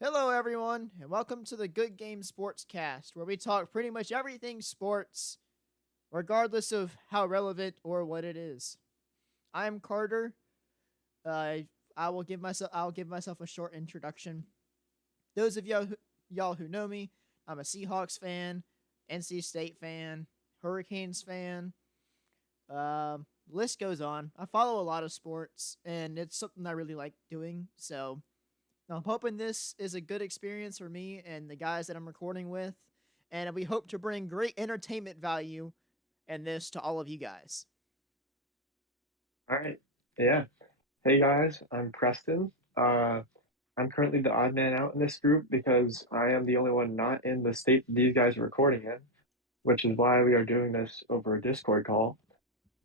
Hello, everyone, and welcome to the Good Game Sportscast, where we talk pretty much everything sports, regardless of how relevant or what it is. I'm Carter. Uh, I'll give myself a short introduction. Those of y'all who know me, I'm a Seahawks fan, NC State fan, Hurricanes fan. List goes on. I follow a lot of sports, and it's something I really like doing. So I'm hoping this is a good experience for me and the guys that I'm recording with, and we hope to bring great entertainment value and this to all of you guys. All right. Yeah. Hey guys, I'm Preston. I'm currently the odd man out in this group because I am the only one not in the state these guys are recording in, which is why we are doing this over a Discord call.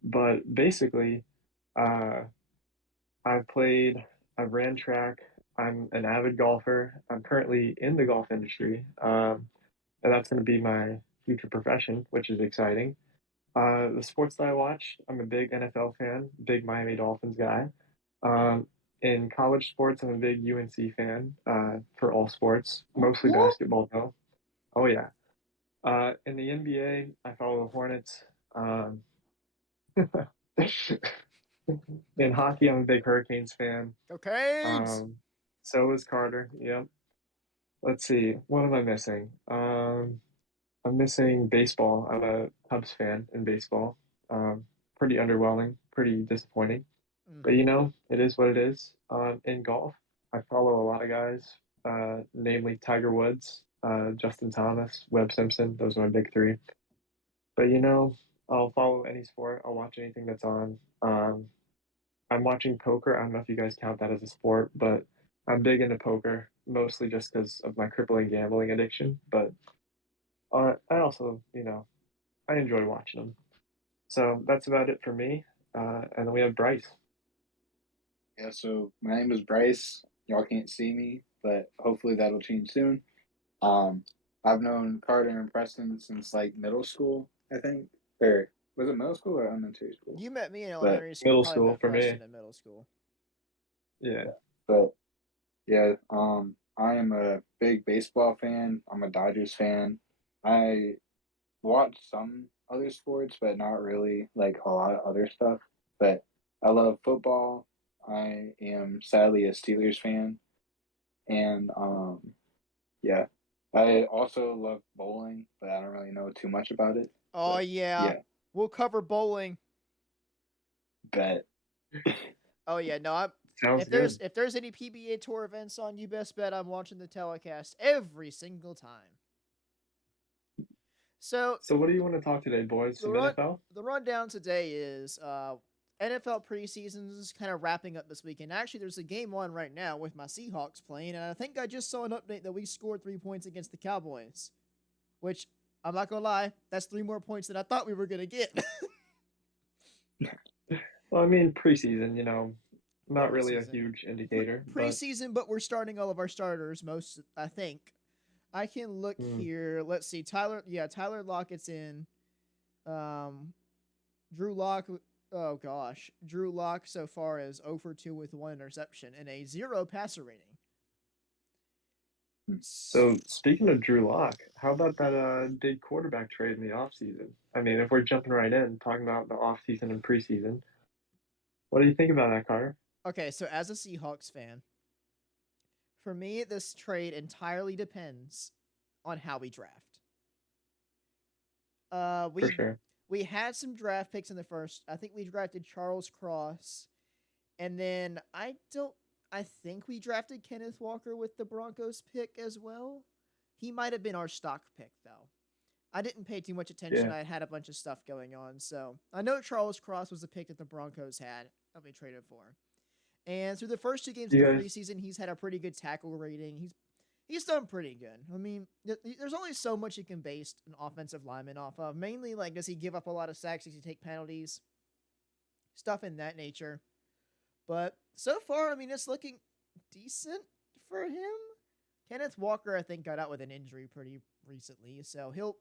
But basically, uh, I've played, I've ran track. I'm an avid golfer. I'm currently in the golf industry, and that's going to be my future profession, which is exciting. The sports that I watch, I'm a big NFL fan, big Miami Dolphins guy. Um, in college sports, I'm a big UNC fan for all sports, Whoop, mostly whoop. basketball though. Oh yeah. In the NBA, I follow the Hornets. In hockey, I'm a big Hurricanes fan. Go Canes! Um, so is Carter. Yep. Let's see. What am I missing? I'm missing baseball. I'm a Cubs fan in baseball. Pretty underwhelming, pretty disappointing. But Mm-hmm. it is what it is. In golf, I follow a lot of guys, namely Tiger Woods, Justin Thomas, Webb Simpson. Those are my big three. But I'll follow any sport. I'll watch anything that's on. I'm watching poker. I don't know if you guys count that as a sport, but I'm big into poker, mostly just because of my crippling gambling addiction. But I also, I enjoy watching them. So that's about it for me. And then we have Bryce. Yeah, so my name is Bryce. Y'all can't see me, but hopefully that'll change soon. Um, I've known Carter and Preston since like middle school, I think. Or was it middle school or elementary school? You met me in But elementary school, Middle probably school met for me. Preston in middle school. Yeah. yeah, but yeah, I am a big baseball fan. I'm a Dodgers fan. I watch some other sports, but not really like a lot of other stuff. But I love football. I am sadly a Steelers fan. And yeah, I also love bowling, but I don't really know too much about it. Oh, But yeah. yeah, We'll cover bowling. bet. Oh, yeah. No, I'm. Sounds If there's good. if there's any PBA Tour events on, you best bet I'm watching the telecast every single time. So So what do you want to talk today, boys? the Some run NFL? the rundown today is NFL preseason is kind of wrapping up this weekend. Actually, there's a game on right now with my Seahawks playing, and I think I just saw an update that we scored 3 points against the Cowboys, which I'm not gonna lie, that's 3 more points than I thought we were gonna get. Well, I mean, preseason, Yeah, not really a preseason. huge indicator, but Preseason, but we're starting all of our starters. Most, I think. I can look mm, here. Let's see. Tyler Lockett's in. Um, Drew Lock. Oh gosh, Drew Lock so far is 0 for 2 with one interception and a zero passer rating. so speaking of Drew Lock, how about that big quarterback trade in the offseason? I mean, if we're jumping right in, talking about the offseason and preseason, what do you think about that, Carter? Okay, so as a Seahawks fan, for me, this trade entirely depends on how we draft. Uh, For we sure. we had some draft picks in the first. I think we drafted Charles Cross, and then I think we drafted Kenneth Walker with the Broncos pick as well. He might have been our stock pick though. I didn't pay too much attention. Yeah. I had a bunch of stuff going on, so I know Charles Cross was the pick that the Broncos had that we traded for. And through the first 2 games of You the guys, preseason, he's had a pretty good tackle rating. He's done pretty good. I mean, there's only so much you can base an offensive lineman off of. Mainly, like, does he give up a lot of sacks? Does he take penalties? Stuff in that nature. But so far, I mean, it's looking decent for him. Kenneth Walker, I think, got out with an injury pretty recently, so he'll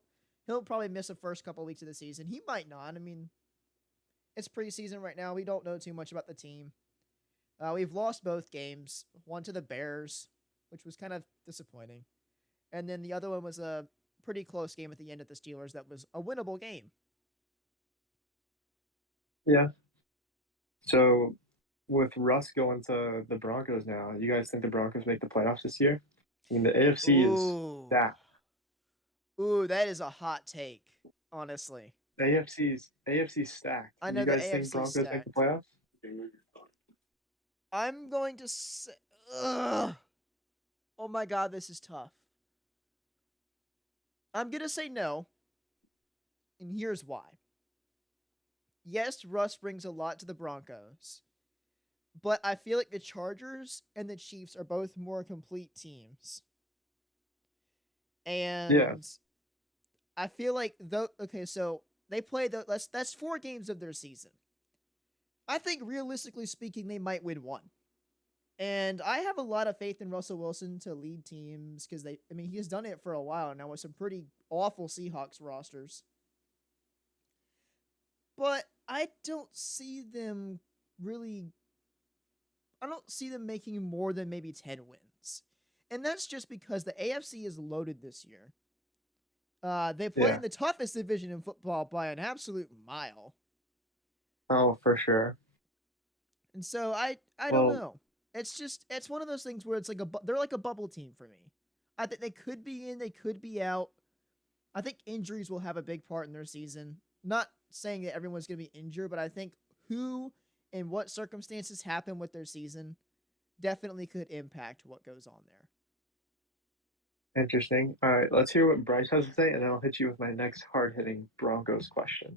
probably miss the first couple weeks of the season. He might not. I mean, it's preseason right now. We don't know too much about the team. We've lost both games. One to the Bears. which was kind of disappointing. And then the other one was a pretty close game at the end of the Steelers that was a winnable game. Yeah. So with Russ going to the Broncos now, you guys think the Broncos make the playoffs this year? I mean, the AFC is Ooh. stacked. Ooh, that is a hot take, honestly. AFC's stacked. I Do know you the guys think AFC's Broncos make the stacked. playoffs? I'm going to say. Ugh. Oh my god, this is tough. I'm going to say no. And here's why. Yes, Russ brings a lot to the Broncos. But I feel like the Chargers and the Chiefs are both more complete teams. And Yeah. I feel like so they play that's 4 games of their season. I think realistically speaking, they might win 1. And I have a lot of faith in Russell Wilson to lead teams because he has done it for a while now with some pretty awful Seahawks rosters. But I don't see them making more than maybe 10 wins. And that's just because the AFC is loaded this year. They play in the toughest division in football by an absolute mile. Oh, for sure. And so I don't know. It's one of those things where it's like they're like a bubble team for me. I think they could be in, they could be out. I think injuries will have a big part in their season. Not saying that everyone's going to be injured, but I think who and what circumstances happen with their season definitely could impact what goes on there. Interesting. All right, let's hear what Bryce has to say, and then I'll hit you with my next hard-hitting Broncos question.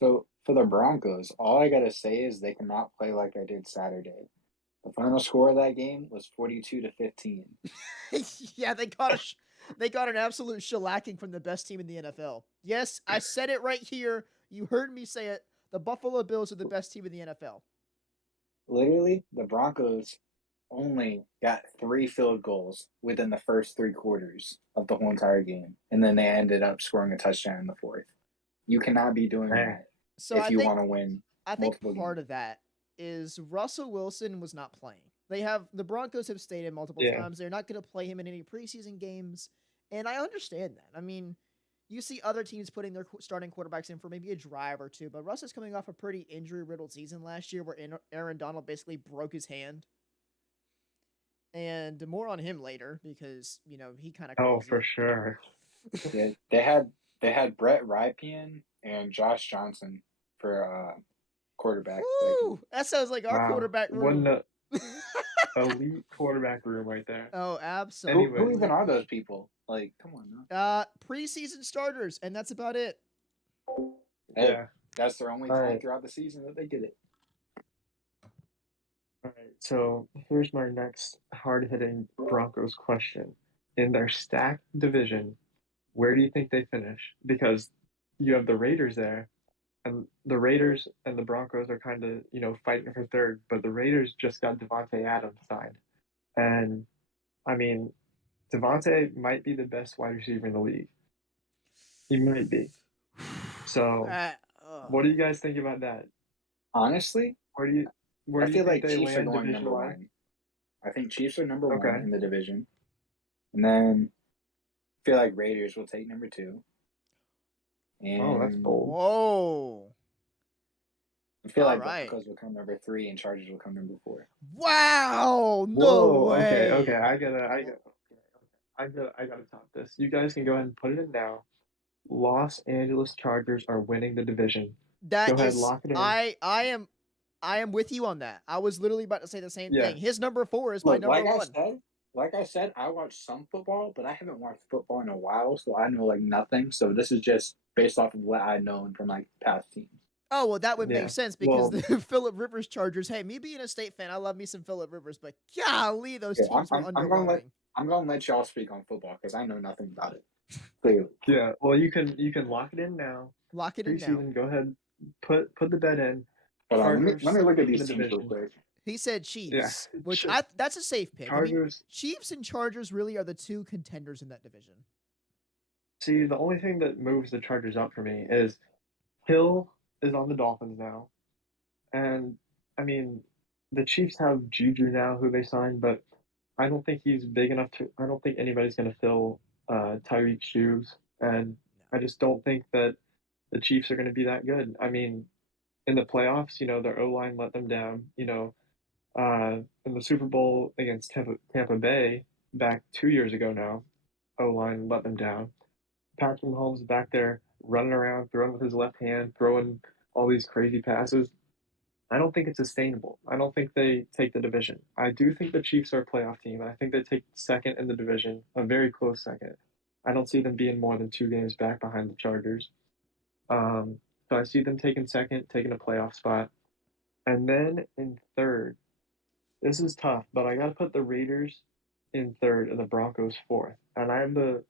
So for the Broncos, all I gotta say is they cannot play like I did Saturday. The final score of that game was 42-15. Yeah, they got an absolute shellacking from the best team in the NFL. Yes, I said it right here. You heard me say it. The Buffalo Bills are the best team in the NFL. Literally, the Broncos only got 3 field goals within the first 3 quarters of the whole entire game, and then they ended up scoring a touchdown in the 4th. You cannot be doing that if you want to win. I think part of that is Russell Wilson was not playing. The Broncos have stated multiple times they're not going to play him in any preseason games, and I understand that. I mean, you see other teams putting their starting quarterbacks in for maybe a drive or two, but Russ is coming off a pretty injury-riddled season last year where Aaron Donald basically broke his hand. And more on him later because, he kind of crazy. Oh, for sure. Yeah, they had Brett Rypien and Josh Johnson for quarterback. Woo! That sounds like our quarterback room. One elite quarterback room right there. Oh, absolutely. Anyway, who even are those people? Like, come on now. Preseason starters, and that's about it. Hey, that's their only time throughout the season that they get it. All right, so here's my next hard-hitting Broncos question. In their stacked division, where do you think they finish? Because you have the Raiders there, and the Raiders and the Broncos are kind of, fighting for third, but the Raiders just got Devontae Adams signed. And, I mean, Devontae might be the best wide receiver in the league. He might be. So, what do you guys think about that? Honestly, where do you feel think like they Chiefs are land going number division-wise? 1. I think Chiefs are number 1 in the division. And then I feel like Raiders will take number 2. And that's bold. Whoa. I feel like Broncos will come number 3 and Chargers will come number 4. Wow! No way. Okay. I gotta top this. You guys can go ahead and put it in now. Los Angeles Chargers are winning the division. Go ahead, lock it in. I am with you on that. I was literally about to say the same thing. His number 4 is my number 1. Like I said, I watch some football, but I haven't watched football in a while, so I know like nothing. So this is just based off of what I know from like past teams. Oh, well, that would make sense because the Phillip Rivers Chargers, hey, me being a State fan, I love me some Phillip Rivers, but golly, those teams were underwhelming. I'm going to let y'all speak on football because I know nothing about it. Clearly. Yeah, well, you can lock it in now. Lock it in now. Preseason, go ahead, put the bet in. Let me look at these teams real quick. He said Chiefs, which that's a safe pick. Chargers. Chiefs and Chargers really are the 2 contenders in that division. See, the only thing that moves the Chargers up for me is Hill is on the Dolphins now. And, I mean, the Chiefs have Juju now, who they signed, but, I don't think he's big enough to. I don't think anybody's going to fill Tyreek's shoes, and I just don't think that the Chiefs are going to be that good. I mean, in the playoffs, their O line let them down. In the Super Bowl against Tampa Bay back 2 years ago now, O line let them down. Patrick Mahomes back there running around, throwing with his left hand, throwing all these crazy passes. I don't think it's sustainable. I don't think they take the division. I do think the Chiefs are a playoff team, and I think they take second in the division, a very close second. I don't see them being more than 2 games back behind the Chargers. Um, so I see them taking second, taking a playoff spot. And then in third, this is tough, but I got to put the Raiders in third and the Broncos fourth. And I have the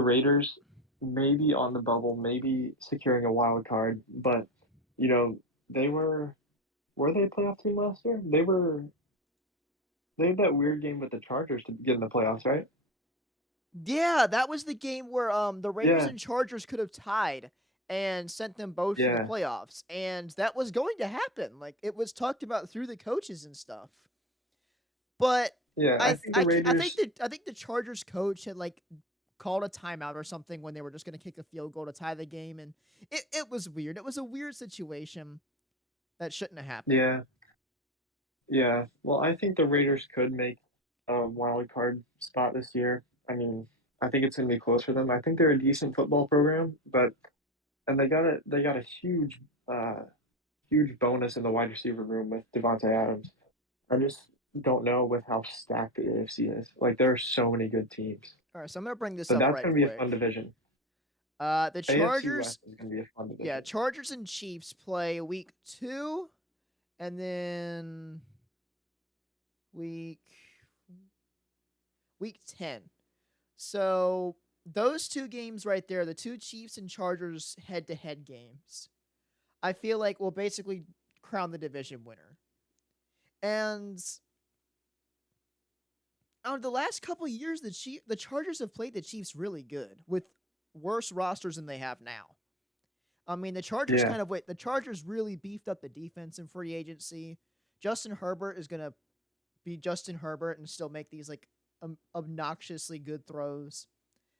Raiders maybe on the bubble, maybe securing a wild card, but you know, they were they a playoff team last year? They had that weird game with the Chargers to get in the playoffs, right? Yeah, that was the game where the Raiders Yeah, and Chargers could have tied and sent them both to the yeah, playoffs, and that was going to happen. Like it was talked about through the coaches and stuff. But yeah. I think the Raiders. I think the Chargers coach had like called a timeout or something when they were just going to kick a field goal to tie the game, and it was weird. It was a weird situation that shouldn't have happened. Yeah, yeah. Well, I think the Raiders could make a wild card spot this year. I mean, I think it's gonna be close for them. I think they're a decent football program, but and they got a uh huge bonus in the wide receiver room with Devontae Adams. I just don't know with how stacked the AFC is. Like there are so many good teams. All right, so I'm gonna bring this So up that's right gonna be a fun quick. division. The AFC Chargers, West is gonna be a fun yeah, division. Chargers and Chiefs play week 2, and then week week 10. So those two games right there, the two Chiefs and Chargers head-to-head games, I feel like will basically crown the division winner. And the last couple of years, the Chargers have played the Chiefs really good with worse rosters than they have now. I mean, Yeah, the Chargers really beefed up the defense in free agency. Justin Herbert is gonna be Justin Herbert and still make these like obnoxiously good throws.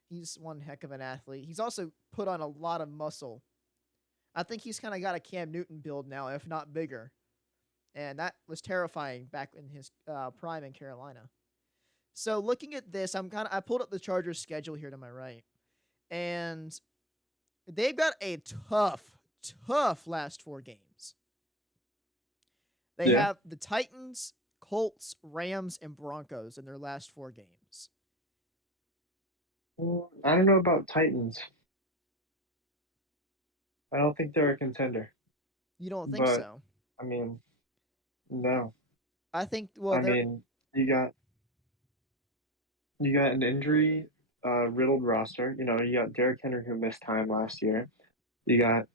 He's one heck of an athlete. He's also put on a lot of muscle. I think he's kind of got a Cam Newton build now, if not bigger. And that was terrifying back in his prime in Carolina. So looking at this, I pulled up the Chargers schedule here to my right, and they've got a tough last 4 games. They yeah. have the Titans, Colts, Rams, and Broncos in their last 4 games. I don't know about Titans. I don't think they're a contender. You don't think But so? I mean, no. I think well I they're mean, you got an injury riddled roster. You got Derrick Henry who missed time last year. You got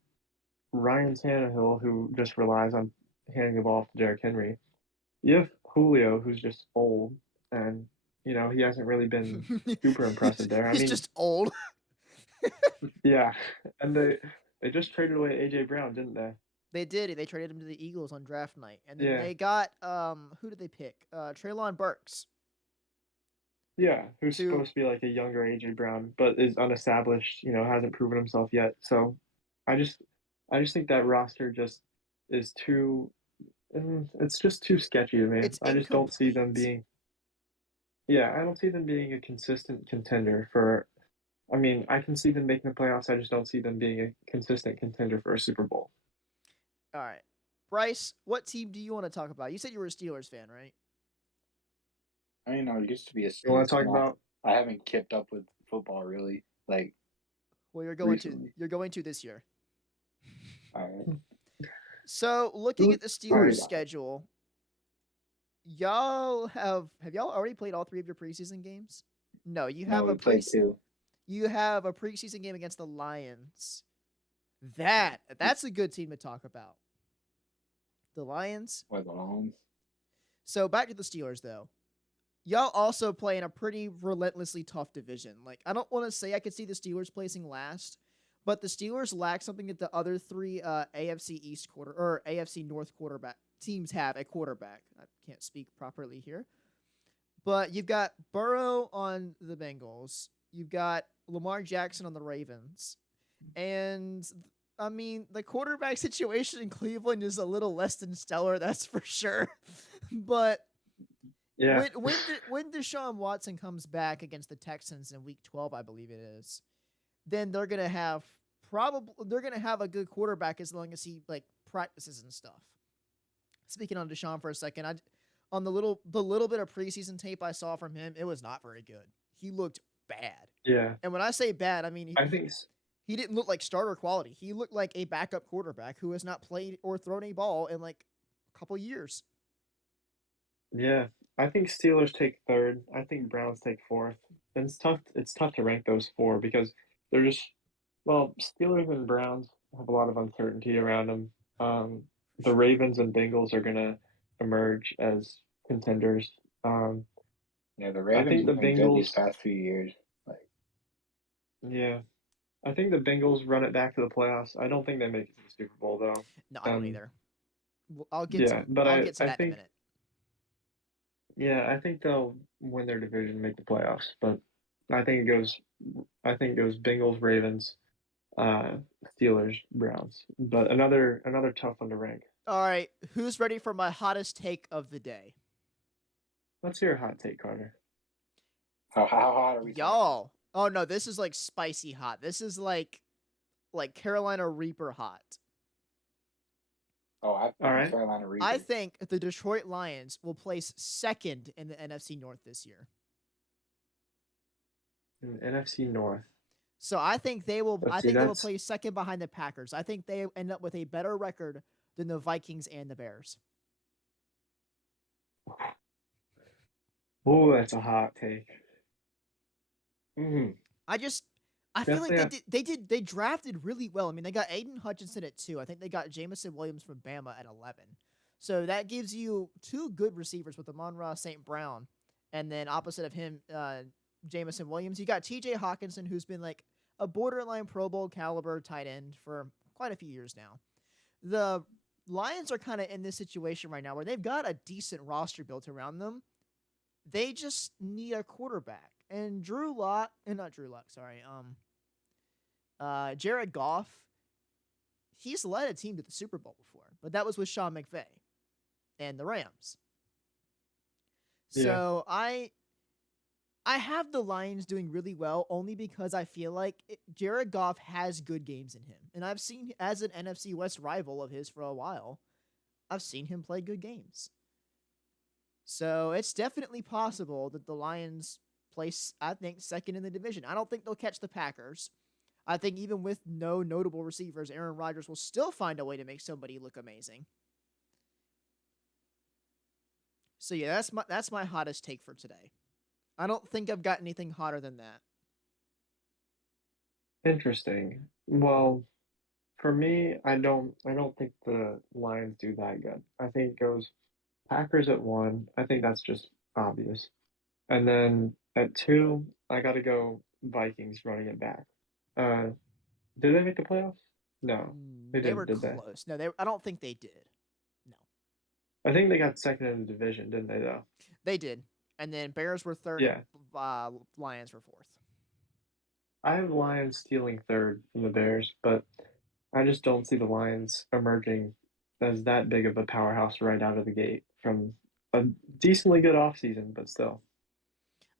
Ryan Tannehill who just relies on handing the ball off to Derrick Henry. You have Julio who's just old and he hasn't really been super impressive there. I he's mean, just old. yeah, and they just traded away AJ Brown, didn't they? They did. They traded him to the Eagles on draft night, and then Yeah, they got who did they pick? Traylon Burks yeah, who's to supposed to be like a younger AJ Brown, but is unestablished, hasn't proven himself yet. So I just I just think that roster just is too it's just too sketchy to me. it's I just don't see them incomplete. being yeah, I don't see them being a consistent contender for I mean, I can see them making the playoffs. I just don't see them being a consistent contender for a Super Bowl. All right, Bryce, what team do you want to talk about? You said you were a Steelers fan, right? I mean, I used to be a You want Steelers to talk fan. about I haven't kept up with football really, like Well, recently. you're going to this year. All right. So looking who at the Sorry Steelers about it. schedule, y'all have y'all already played all 3 of your preseason games? No, No, we played two. you have a preseason game against the Lions. That's a good team to talk about. The Lions. What the Lions? So back to the Steelers though. Y'all also play in a pretty relentlessly tough division. Like I don't want to say I could see the Steelers placing last, but the Steelers lack something that the other 3 AFC East quarter or AFC North quarterback teams have at quarterback. I can't speak properly here. But you've got Burrow on the Bengals. You've got Lamar Jackson on the Ravens. And I mean, the quarterback situation in Cleveland is a little less than stellar, that's for sure. But Yeah. when Deshaun Watson comes back against the Texans in Week 12, I believe it is, then they're gonna have a good quarterback as long as he like practices and stuff. Speaking on Deshaun for a second, on the little bit of preseason tape I saw from him, it was not very good. He looked bad. Yeah. And when I say bad, I mean I think he didn't look like starter quality. He looked like a backup quarterback who has not played or thrown a ball in like a couple years. yeah. I think Steelers take third. I think Browns take fourth. And it's tough to rank those four because they're just well, Steelers and Browns have a lot of uncertainty around them. The Ravens and Bengals are gonna emerge as contenders. Yeah, the I Ravens think the have been good these Bengals, past few years. Like, yeah, I think the Bengals run it back to the playoffs. I don't think they make it to the Super Bowl though. No, I don't Um, either. I'll get yeah, but I'll get to I that in a think minute. yeah, I think they'll win their division and make the playoffs. But I think it goes I think it goes Bengals, Ravens, uh, Steelers, Browns. But another tough one to rank. All right, who's ready for my hottest take of the day? Let's hear a hot take, Carter. how hot are we talking? Y'all. Oh no, this is like spicy hot. This is like Carolina Reaper hot. Oh, I All think right. Carolina Reaper. I think the Detroit Lions will place second in the NFC North this year. In NFC North. So I think they will. Let's I see, think they will that's place second behind the Packers. I think they end up with a better record than the Vikings and the Bears. oh, that's a hot take. Mm, I feel like definitely. they drafted really well. I mean, they got Aiden Hutchinson at 2. I think they got Jamison Williams from Bama at 11. So that gives you two good receivers with Amon-Ra St. Brown, and then opposite of him, Jamison Williams. You got T.J. Hawkinson, who's been like a borderline Pro Bowl caliber tight end for quite a few years now. The Lions are kind of in this situation right now where they've got a decent roster built around them. They just need a quarterback. And Jared Goff, he's led a team to the Super Bowl before, but that was with Sean McVay and the Rams. Yeah. So I have the Lions doing really well only because I feel like Jared Goff has good games in him. And I've seen, as an NFC West rival of his for a while, I've seen him play good games. So it's definitely possible that the Lions place, I think, second in the division. I don't think they'll catch the Packers. I think even with no notable receivers, Aaron Rodgers will still find a way to make somebody look amazing. So yeah, that's my hottest take for today. I don't think I've got anything hotter than that. Interesting. Well, for me, I don't think the Lions do that good. I think it goes Packers at 1. I think that's just obvious. And then at 2, I got to go Vikings running it back. Uh, did they make the playoffs? No, they They didn't, were did they? close. No, I don't think they did. No, I think they got second in the division, didn't they, though? they did. And then Bears were third, Yeah. and Lions were fourth. I have Lions stealing third from the Bears, but I just don't see the Lions emerging as that big of a powerhouse right out of the gate from a decently good offseason, but still.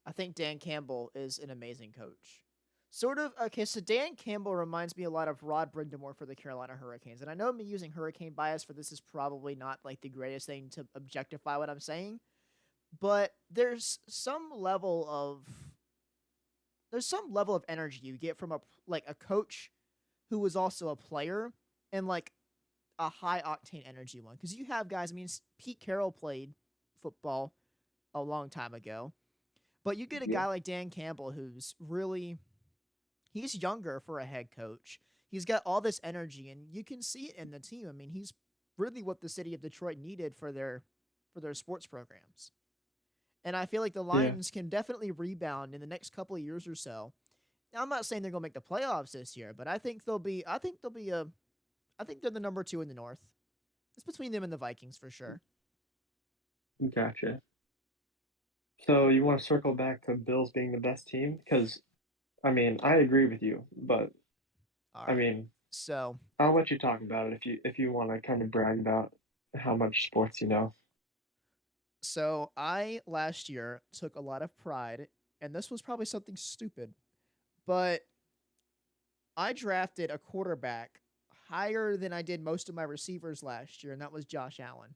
I think Dan Campbell is an amazing coach. Sort of, okay, so Dan Campbell reminds me a lot of Rod Brindamore for the Carolina Hurricanes. And I know me using hurricane bias for this is probably not like the greatest thing to objectify what I'm saying, but there's some level of energy you get from a coach who was also a player, and like a high octane energy one, because you have guys. I mean, Pete Carroll played football a long time ago, but you get a Yeah. guy like Dan Campbell who's really, he's younger for a head coach. He's got all this energy, and you can see it in the team. I mean, he's really what the city of Detroit needed for their sports programs. And I feel like the Yeah. Lions can definitely rebound in the next couple of years or so. Now, I'm not saying they're going to make the playoffs this year, but I think they're the number 2 in the North. It's between them and the Vikings for sure. Gotcha. So you want to circle back to Bills being the best team? Because I mean, I agree with you, but All I right. mean, So, I'll let you talk about it if you want to kind of brag about how much sports you know. I last year took a lot of pride, and this was probably something stupid, but I drafted a quarterback higher than I did most of my receivers last year, and that was Josh Allen.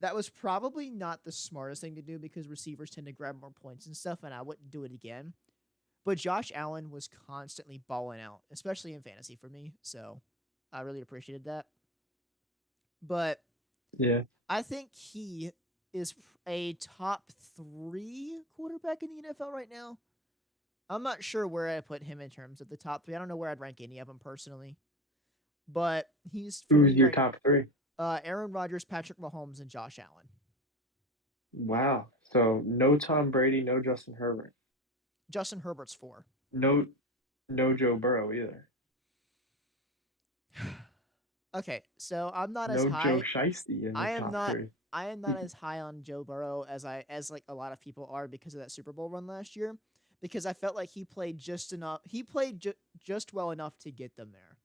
That was probably not the smartest thing to do because receivers tend to grab more points and stuff, and I wouldn't do it again. But Josh Allen was constantly balling out, especially in fantasy for me. So I really appreciated that. But Yeah. I think he is a top 3 quarterback in the NFL right now. I'm not sure where I put him in terms of the top 3. I don't know where I'd rank any of them personally. But he's for Who's me your right. top three? Aaron Rodgers, Patrick Mahomes, and Josh Allen. Wow. So no Tom Brady, no Justin Herbert, Justin Herbert's 4. no no Joe Burrow either, Okay, so I'm not as no Joe high. Shiesty in I your am top not. three. I am not as high on Joe Burrow as like a lot of people are because of that Super Bowl run last year. Because I felt like he played just enough. He played just well enough to get them there.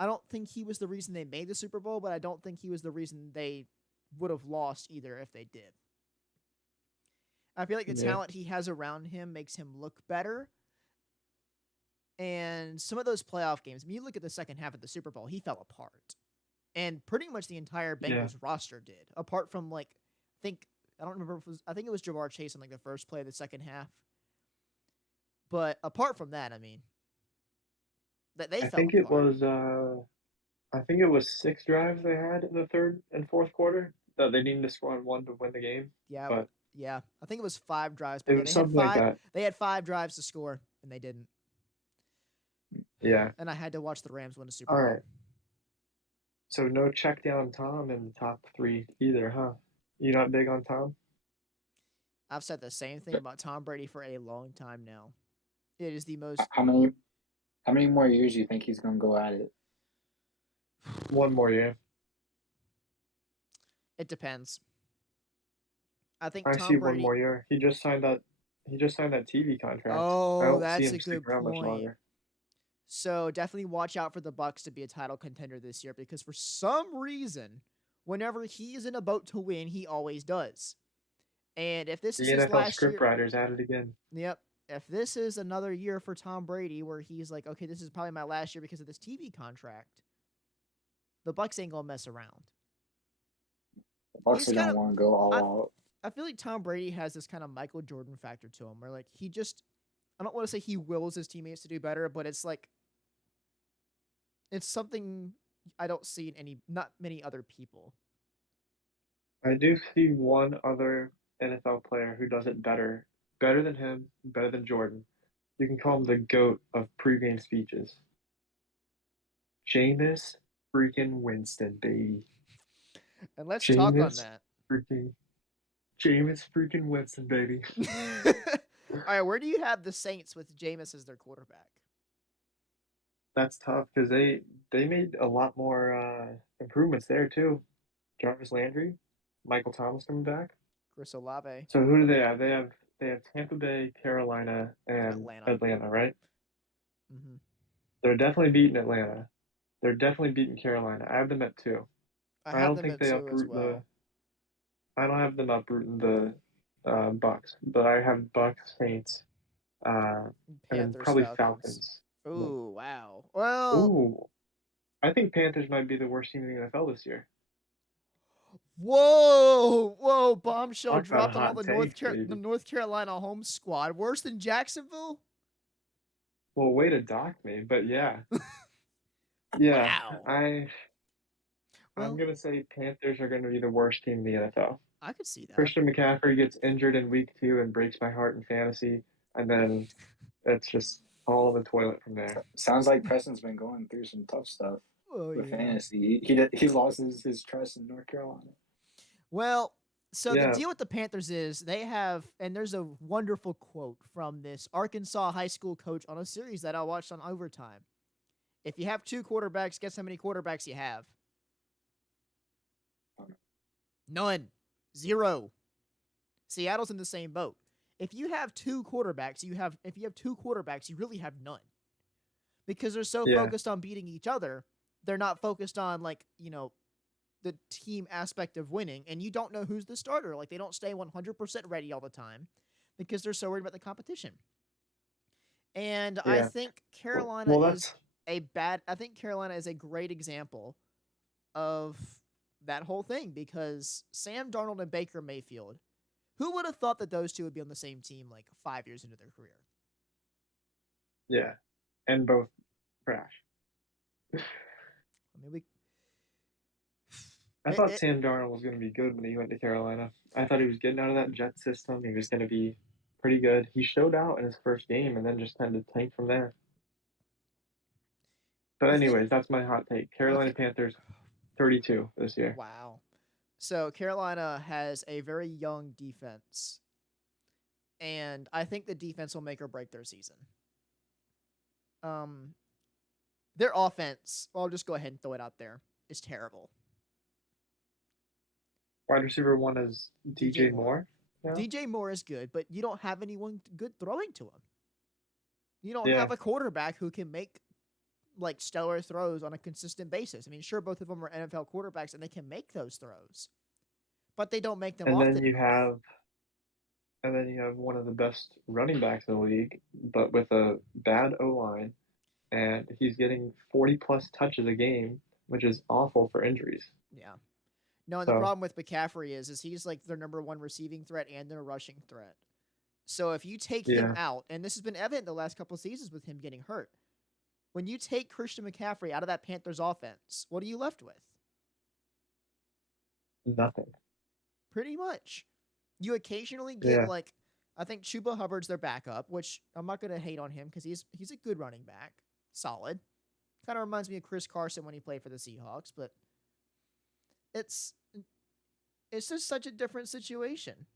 I don't think he was the reason they made the Super Bowl, but I don't think he was the reason they would have lost either if they did. I feel like the Yeah. talent he has around him makes him look better. And some of those playoff games, when you look at the second half of the Super Bowl, he fell apart. And pretty much the entire Yeah. Bengals roster did, apart from like I don't remember if it was I think it was Jamar Chase on like the first play of the second half. But apart from that, I mean, that they I fell think it apart. was I think it was 6 drives they had in the third and fourth quarter that they needed to score on one to win the game. Yeah, But yeah. I think it was 5 drives, but it yeah, was something like that. they had 5 drives to score and they didn't. Yeah. And I had to watch the Rams win a Super All Bowl. right. So no check down Tom in the top three either, huh? You not big on Tom? I've said the same thing about Tom Brady for a long time now. It is the most. How many more years do you think he's gonna go at it? One more year. It depends. I think I see Tom one Brady. more year. He just signed that TV contract. I Oh, don't see that's him a good sticking around much point. longer. So definitely watch out for the Bucks to be a title contender this year because for some reason, whenever he's in a boat to win, he always does. And if this is The his NFL last year, scriptwriters at it again. yep. If this is another year for Tom Brady where he's like, okay, this is probably my last year because of this TV contract, the Bucks ain't gonna mess around. The Bucks He's are kind gonna of, want to go I, all out. I feel like Tom Brady has this kind of Michael Jordan factor to him, where like he just, I don't want to say he wills his teammates to do better, but it's like it's something I don't see in not many other people. I do see one other NFL player who does it better than him, better than Jordan. You can call him the GOAT of pregame speeches. Jameis freaking Winston, baby. And let's talk on Jameis that. freaking Jameis freaking Winston, baby. All right, where do you have the Saints with Jameis as their quarterback? That's tough because they made a lot more improvements there too. Jarvis Landry, Michael Thomas coming back. Chris Olave So who do they have? They have Tampa Bay, Carolina, and and Atlanta. Atlanta, right? Mm-hmm. They're definitely beating Atlanta. They're definitely beating Carolina. I have them at 2. I I have don't them think at they 2 as uproot the. well. I don't have them uprooting the Bucks, but I have Bucks, Saints, uh, and then Panthers, probably Falcons. Falcons. No. Ooh, wow. Well, Ooh, I think Panthers might be the worst team in the NFL this year. whoa, bombshell Talk about a dropped on all hot the take, The baby. North Carolina home squad. Worse than Jacksonville? Well, way to dock me, but yeah, yeah. Wow. I'm Well, gonna say Panthers are gonna be the worst team in the NFL. I could see that. Christian McCaffrey gets injured in week 2 and breaks my heart in fantasy, and then it's just all in the toilet from there. Sounds like Preston's been going through some tough stuff Oh with yeah. fantasy. He lost his trust in North Carolina. Well, so the Yeah, deal with the Panthers is they have, and there's a wonderful quote from this Arkansas high school coach on a series that I watched on Overtime. If you have 2 quarterbacks, guess how many quarterbacks you have? None. 0. Seattle's in the same boat. If you have two quarterbacks, you really have none. Because they're so Yeah. focused on beating each other, they're not focused on the team aspect of winning, and you don't know who's the starter. Like, they don't stay 100% ready all the time because they're so worried about the competition. And I Yeah. think Carolina Well, is that's a great example of that whole thing, because Sam Darnold and Baker Mayfield, who would have thought that those two would be on the same team like 5 years into their career? yeah, and both crash. I mean, I it, thought it, Sam Darnold was going to be good when he went to Carolina. I thought he was getting out of that Jet system. He was going to be pretty good. He showed out in his first game and then just kind of tanked from there. But the thing, anyways, that's my hot take. Carolina okay, Panthers 32 this year. wow. So Carolina has a very young defense, and I think the defense will make or break their season. Um, their offense, well, I'll just go ahead and throw it out there, is terrible. Wide receiver one is DJ DJ Moore. Moore. Yeah. DJ Moore is good, but you don't have anyone good throwing to him. You don't Yeah. have a quarterback who can make like stellar throws on a consistent basis. I mean, sure, both of them are NFL quarterbacks and they can make those throws, but they don't make them And often then you enough. have and then you have one of the best running backs in the league, but with a bad O line, and he's getting 40 plus touches a game, which is awful for injuries. Yeah. No, and the So problem with McCaffrey is he's like their number one receiving threat and their rushing threat. So if you take him yeah, out, and this has been evident the last couple of seasons with him getting hurt, when you take Christian McCaffrey out of that Panthers offense, what are you left with? nothing. Pretty much. You occasionally get Yeah, like, I think Chuba Hubbard's their backup, which I'm not going to hate on him because he's a good running back, solid. Kind of reminds me of Chris Carson when he played for the Seahawks, but it's it's just such a different situation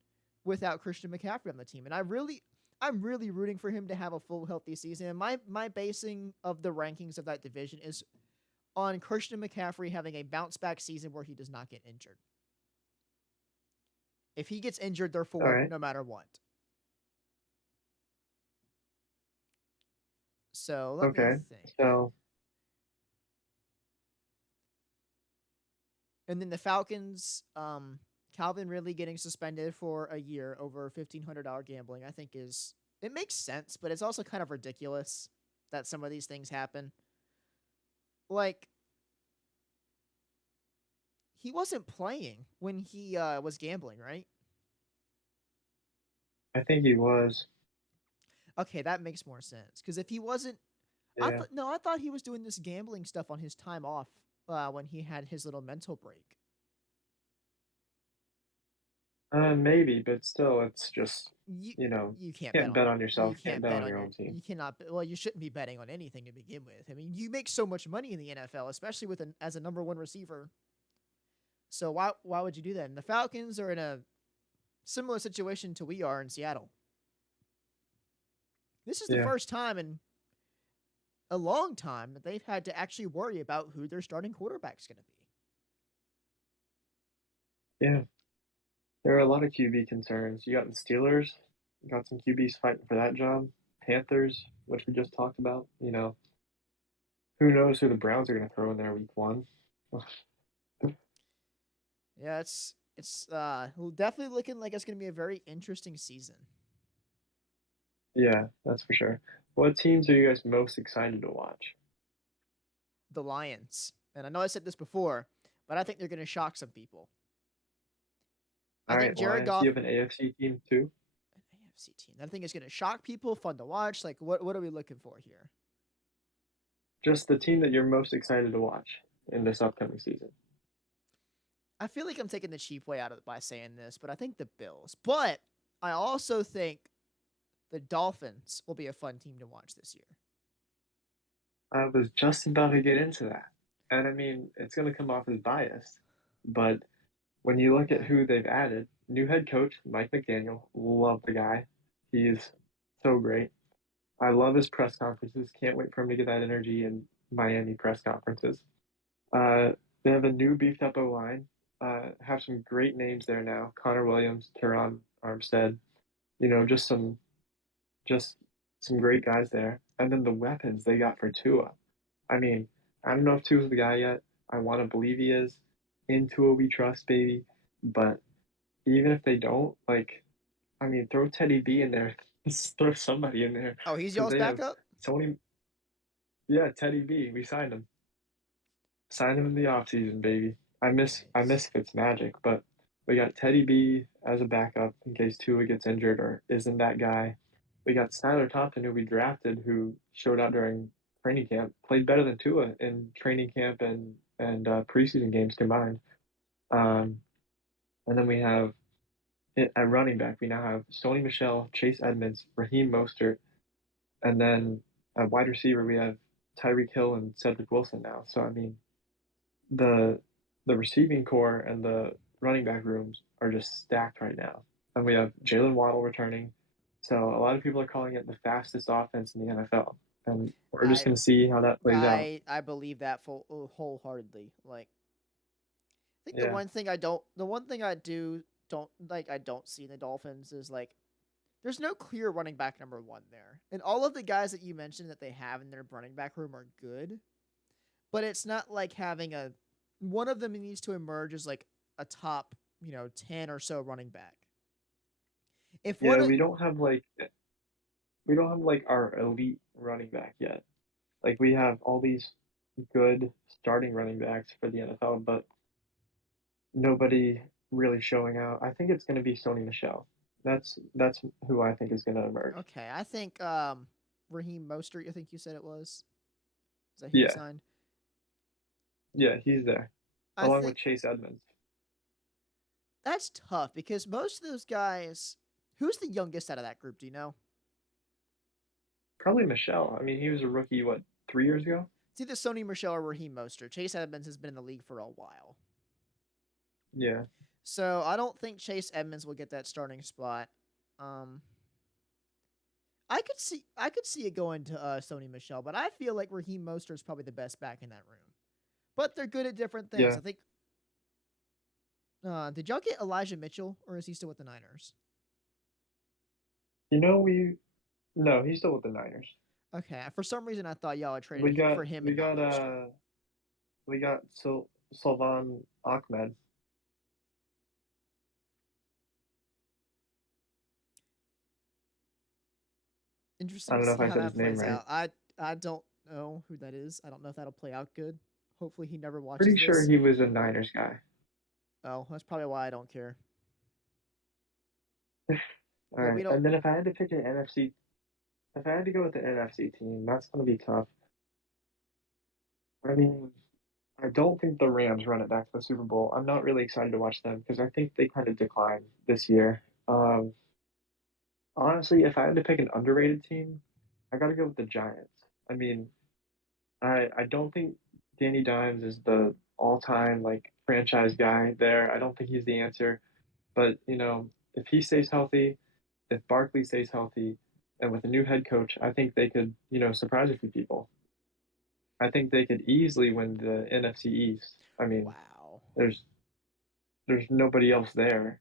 without Christian McCaffrey on the team, and I'm really rooting for him to have a full healthy season. And my basing of the rankings of that division is on Christian McCaffrey having a bounce back season where he does not get injured. If he gets injured, they're all fourth right. no matter what. So let me Okay. think. So And then the Falcons, Calvin Ridley getting suspended for a year over $1,500 gambling, I think it makes sense, but it's also kind of ridiculous that some of these things happen. Like, he wasn't playing when he was gambling, right? I think he was. Okay, that makes more sense. Because if he wasn't, Yeah. I thought he was doing this gambling stuff on his time off when he had his little mental break. Maybe, but still, it's just You you can't bet can't on bet on yourself. you Can't can't bet bet on on your your own team. you cannot well you shouldn't be betting on anything to begin with. I mean, you make so much money in the NFL, especially as a number one receiver. So why would you do that? And the Falcons are in a similar situation to we are in Seattle. This is the Yeah. first time in a long time that they've had to actually worry about who their starting quarterback's going to be. Yeah. There are a lot of QB concerns. You got the Steelers, you got some QBs fighting for that job. Panthers, which we just talked about. Who knows who the Browns are going to throw in there week one? Yeah, it's definitely looking like it's going to be a very interesting season. Yeah, that's for sure. What teams are you guys most excited to watch? The Lions, and I know I said this before, but I think they're going to shock some people. I All think right, Jared Lions. Goff, You have an AFC team too. an AFC team. I think it's going to shock people, fun to watch. Like, what are we looking for here? Just the team that you're most excited to watch in this upcoming season. I feel like I'm taking the cheap way out of it by saying this, but I think the Bills. But I also think the Dolphins will be a fun team to watch this year. I was just about to get into that. And I mean, it's going to come off as biased, but when you look at Yeah. who they've added, new head coach, Mike McDaniel, love the guy. He is so great. I love his press conferences. Can't wait for him to get that energy in Miami press conferences. They have a new beefed up O line. Have some great names there now. Connor Williams, Teron Armstead, just some great guys there. And then the weapons they got for Tua. I mean, I don't know if Tua's the guy yet. I want to believe he is. In Tua we trust, baby. But even if they don't, I mean, throw Teddy B in there. Throw somebody in there Oh, he's because y'all's they have backup? Sony. Yeah, Teddy B. We signed him. Signed him in the offseason, baby. I Nice. miss Fitzmagic, but we got Teddy B as a backup in case Tua gets injured or isn't that guy. We got Skylar Thompson, who we drafted, who showed out during training camp, played better than Tua in training camp and preseason games combined. Um, and then we have at running back, we now have Sony Michel, Chase Edmonds, Raheem Mostert, and then at wide receiver we have Tyreek Hill and Cedric Wilson now. So I mean, the the receiving core and the running back rooms are just stacked right now. And we have Jalen Waddle returning. So a lot of people are calling it the fastest offense in the NFL. And we're just I going to see how that plays out. I believe that wholeheartedly. Like, I think Yeah. the one thing I don't see in the Dolphins is like there's no clear running back number one there. And all of the guys that you mentioned that they have in their running back room are good, but it's not like having a one of them needs to emerge as like a top, 10 or so running back. If one Yeah, of we don't have like our elite running back yet. Like we have all these good starting running backs for the NFL, but nobody really showing out. I think it's going to be Sony Michel. That's who I think is going to emerge. Okay, I think Raheem Mostert, I think you said it was. Is that who you Yeah, signed? yeah, he's there I along with think Chase Edmonds. that's tough because most of those guys, who's the youngest out of that group, do you know? Probably Michel. I mean, he was a rookie, what, 3 years ago? It's either Sony Michel or Raheem Mostert. Chase Edmonds has been in the league for a while. Yeah. So I don't think Chase Edmonds will get that starting spot. Um, I could see it going to Sony Michel, but I feel like Raheem Mostert is probably the best back in that room. But they're good at different things. Yeah. I think. Did y'all get Elijah Mitchell, or is he still with the Niners? You know, no, he's still with the Niners. Okay, for some reason I thought y'all had We traded got for him we and not got Mostert. we got Sylvan Ahmed. I Interesting to don't know if see I how said his that name plays right. out. I don't know who that is. I don't know if that'll play out good. Hopefully he never watches Pretty sure this. he was a Niners guy. Oh, that's probably why I don't care. All But we right. don't. And then if I had to pick an NFC, if I had to go with the NFC team, that's going to be tough. I mean, I don't think the Rams run it back to the Super Bowl. I'm not really excited to watch them because I think they kind of declined this year. Honestly, if I had to pick an underrated team, I got to go with the Giants. I mean, I don't think Danny Dimes is the all-time like franchise guy there. I don't think he's the answer. But, if he stays healthy, if Barkley stays healthy, and with a new head coach, I think they could, surprise a few people. I think they could easily win the NFC East. I mean, Wow. there's nobody else there.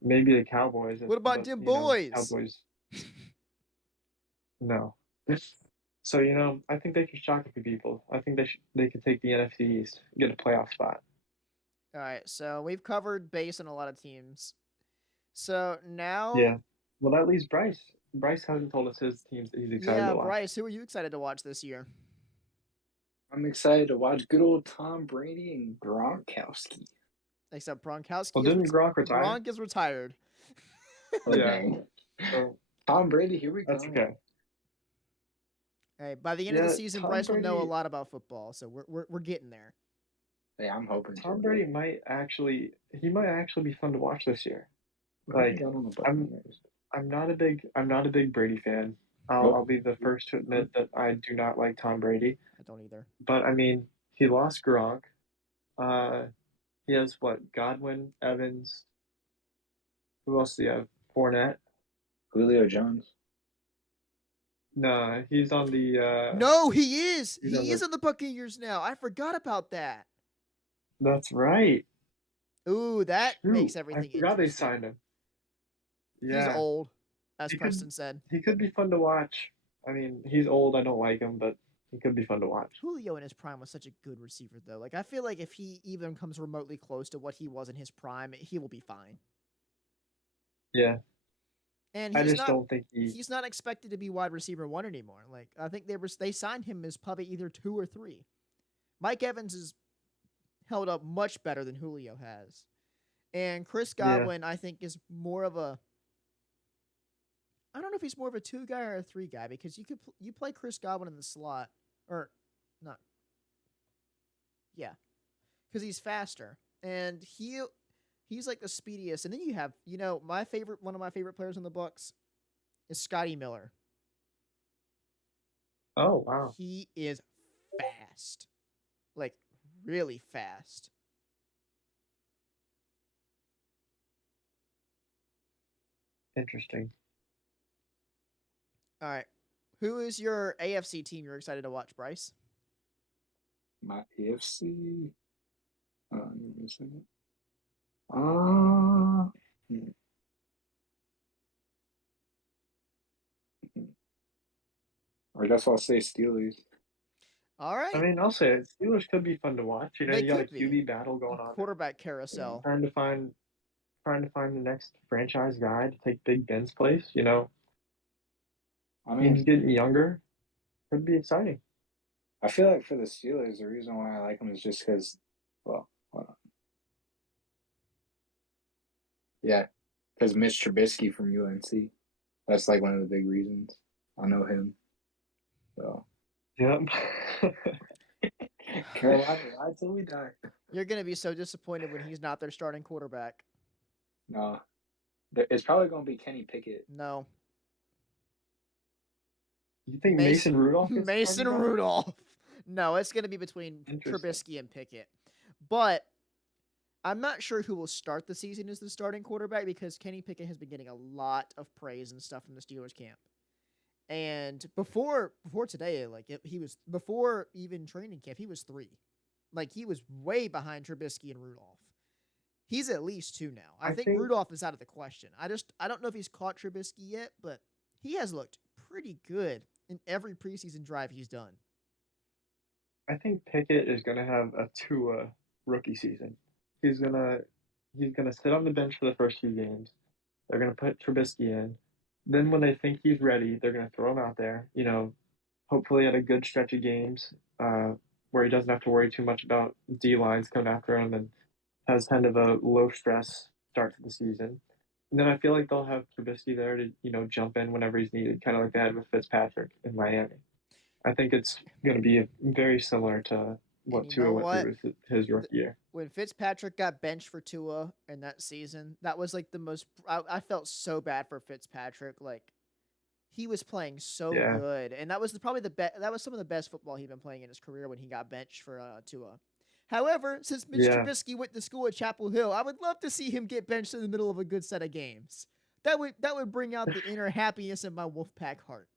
Maybe the Cowboys, What about but them boys? Cowboys, no. So I think they could shock a few people. I think they could take the NFC East, get a playoff spot. All right, so we've covered base on a lot of teams. So now, Yeah. Well, that leaves Bryce. Bryce hasn't told us his teams that he's excited yeah, to watch. Bryce, who are you excited to watch this year? I'm excited to watch good old Tom Brady and Gronkowski. Except Well, didn't Gronk retire? Gronk is retired. Oh, Yeah. dang. So Tom Brady, here we that's go. okay. Hey, by the end of the Yeah, season, Tom Bryce will know a Brady. lot about football, so we're getting there. Hey, I'm hoping Tom to. Brady he might actually be fun to watch this year. I Like, don't know about I'm Niners. I'm not a big Brady fan. I'll be the first to admit that I do not like Tom Brady. I don't either. But I mean, he lost Gronk. Uh, he has what? Godwin, Evans. Who else do you have? Fournette. Julio Jones. Nah, he's on the. No, he is. He's on He is the. on the Buccaneers now. I forgot about that. That's right. Ooh, that Shoot, makes I everything forgot they interesting. signed him. He's Yeah, old, as he could Preston said. he could be fun to watch. I mean, he's old. I don't like him, but he could be fun to watch. Julio in his prime was such a good receiver, though. Like, I feel like if he even comes remotely close to what he was in his prime, he will be fine. Yeah, And I just don't think he's not expected to be wide receiver 1 anymore. Like, I think they signed him as probably either 2 or 3. Mike Evans is held up much better than Julio has. And Chris Yeah. Godwin, I think, is more of a. I don't know if he's more of a 2 guy or a 3 guy because you play Chris Godwin in the slot or not. Yeah, because he's faster and he's like the speediest. And then you have one of my favorite players in the Bucks is Scotty Miller. Oh wow, He is fast, like really fast. interesting. All right, who is your AFC team you're excited to watch, Bryce? My AFC. Give me a second. Uh, hmm. I guess I'll say Steelers. All I right, mean, I'll say it. Steelers could be fun to watch. You know, they you got a could be QB battle going on there, quarterback Yeah. carousel. trying to find the next franchise guy to take Big Ben's place. You know, I teams mean, getting younger. Could be exciting. I feel like for the Steelers, the reason why I like them is just because, well, hold on. Yeah, because Mitch Trubisky from UNC. That's like one of the big reasons. I know him. So Yep. Carolina ride till we die. You're gonna be so disappointed when he's not their starting quarterback. No, it's probably gonna be Kenny Pickett. No, You think Mason Rudolph gets Mason started back? Rudolph. No, it's gonna be between Interesting. Trubisky and Pickett. But I'm not sure who will start the season as the starting quarterback because Kenny Pickett has been getting a lot of praise and stuff from the Steelers camp. And before today, he was before even training camp, he was 3. Like he was way behind Trubisky and Rudolph. He's at least 2 now. I think Rudolph is out of the question. I don't know if he's caught Trubisky yet, but he has looked pretty good in every preseason drive he's done. I think Pickett is gonna have a Tua rookie season. He's gonna sit on the bench for the first few games. They're gonna put Trubisky in. Then when they think he's ready, they're gonna throw him out there. You know, hopefully at a good stretch of games, where he doesn't have to worry too much about D lines coming after him and has kind of a low stress start to the season. And then I feel like they'll have Trubisky there to, jump in whenever he's needed, kind of like they had with Fitzpatrick in Miami. I think it's going to be very similar to what And you Tua know went what? through with his rookie year. When Fitzpatrick got benched for Tua in that season, that was like the most. I felt so bad for Fitzpatrick. Like he was playing so Yeah. good, and that was probably the best. That was some of the best football he'd been playing in his career when he got benched for Tua. However, since Mitch Trubisky went to school at Chapel Hill, I would love to see him get benched in the middle of a good set of games. That would bring out the inner happiness in my Wolfpack heart.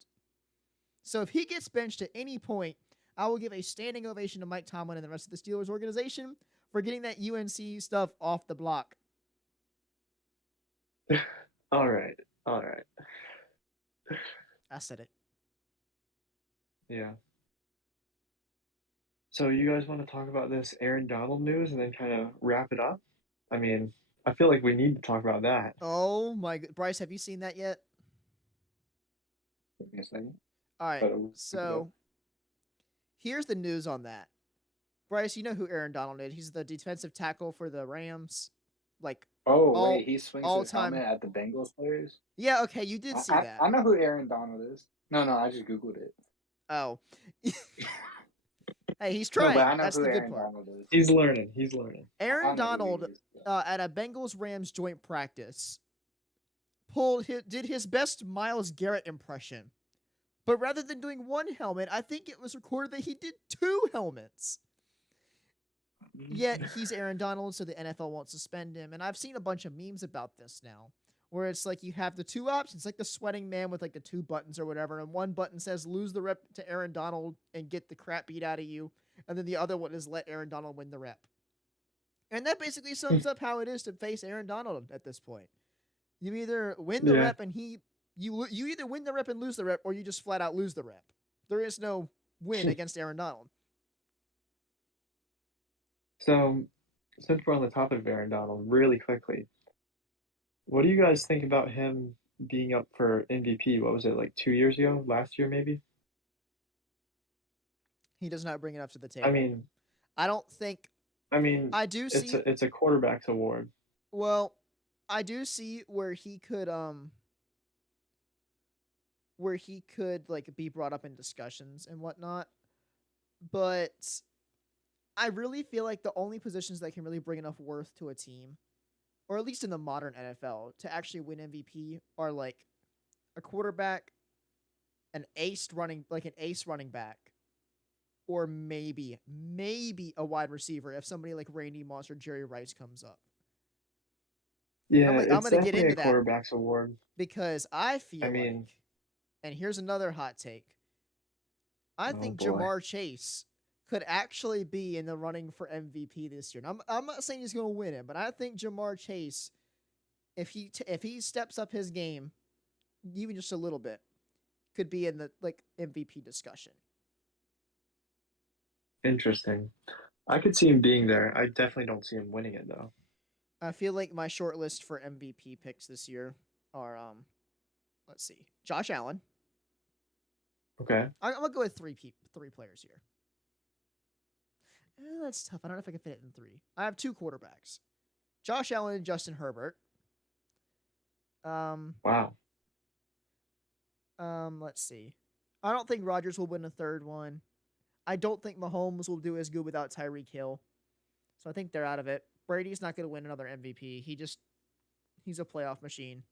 So if he gets benched at any point, I will give a standing ovation to Mike Tomlin and the rest of the Steelers organization for getting that UNC stuff off the block. All right. I said it. Yeah. So you guys want to talk about this Aaron Donald news and then kind of wrap it up? I mean, I feel like we need to talk about that. Oh my god, Bryce, have you seen that yet? Give me a second. All right, so here's the news on that. Bryce, you know who Aaron Donald is? He's the defensive tackle for the Rams. Like, wait, he swings his time. helmet at the Bengals players? Yeah, okay, you did see that. I know who Aaron Donald is. No, I just Googled it. Oh. Hey, he's trying. No, but I know That's who the good Aaron part. Donald is. He's learning. Aaron Donald, at a Bengals-Rams joint practice, did his best Myles Garrett impression. But rather than doing one helmet, I think it was recorded that he did 2 helmets. Yet he's Aaron Donald, so the NFL won't suspend him. And I've seen a bunch of memes about this now, where it's like you have the 2 options, like the sweating man with like the 2 buttons or whatever, and one button says lose the rep to Aaron Donald and get the crap beat out of you, and then the other one is let Aaron Donald win the rep. And that basically sums up how it is to face Aaron Donald at this point. You either win the Yeah. rep and you either win the rep and lose the rep, or you just flat out lose the rep. There is no win against Aaron Donald. So, since we're on the topic of Aaron Donald, really quickly, what do you guys think about him being up for MVP? What was it, like 2 years ago? Last year, maybe? He does not bring enough to the table. I mean, I don't think. I mean, I do see. it's a quarterback's award. Well, I do see where he could like be brought up in discussions and whatnot, but I really feel like the only positions that can really bring enough worth to a team, or at least in the modern NFL, to actually win MVP are like a quarterback, an ace running back, or maybe a wide receiver if somebody like Randy Moss or Jerry Rice comes up. Yeah, I'm it's gonna get definitely into a that quarterback's award. because I feel I like, mean, and here's another hot take. I oh think boy. Jamar Chase could actually be in the running for MVP this year. And I'm not saying he's going to win it, but I think Jamar Chase, if he steps up his game, even just a little bit, could be in the like MVP discussion. Interesting. I could see him being there. I definitely don't see him winning it though. I feel like my short list for MVP picks this year are let's see, Josh Allen. Okay. I'm gonna go with three players here. That's tough. I don't know if I can fit it in three. I have two quarterbacks, Josh Allen and Justin Herbert. Wow. Let's see. I don't think Rodgers will win a third one. I don't think Mahomes will do as good without Tyreek Hill. So I think they're out of it. Brady's not going to win another MVP. He's a playoff machine.